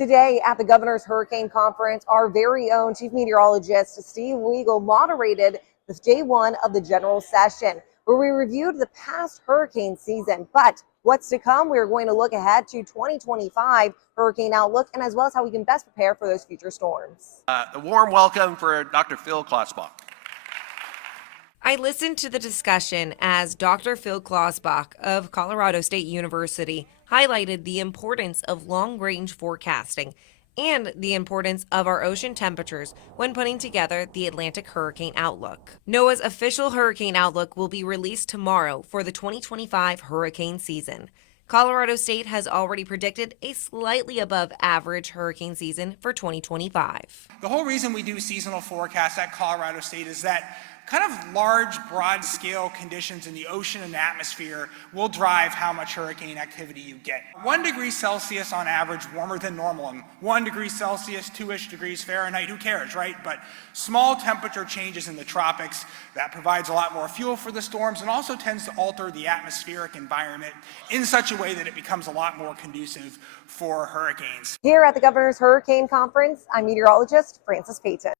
Today at the Governor's Hurricane Conference, our very own Chief Meteorologist Steve Weigel moderated the day one of the general session, where we reviewed the past hurricane season. But what's to come? We're going to look ahead to 2025 hurricane outlook and as well as how we can best prepare for those future storms. A warm welcome for Dr. Phil Klotzbach. I listened to the discussion as Dr. Phil Klotzbach of Colorado State University highlighted the importance of long-range forecasting and the importance of our ocean temperatures when putting together the Atlantic Hurricane Outlook. NOAA's official hurricane outlook will be released tomorrow for the 2025 hurricane season. Colorado State has already predicted a slightly above average hurricane season for 2025. The whole reason we do seasonal forecasts at Colorado State is that kind of large, broad-scale conditions in the ocean and atmosphere will drive how much hurricane activity you get. 1 degree Celsius on average warmer than normal, and 1 degree Celsius, 2-ish degrees Fahrenheit, who cares, right? But small temperature changes in the tropics, that provides a lot more fuel for the storms and also tends to alter the atmospheric environment in such a way that it becomes a lot more conducive for hurricanes. Here at the Governor's Hurricane Conference, I'm meteorologist Frances Payton.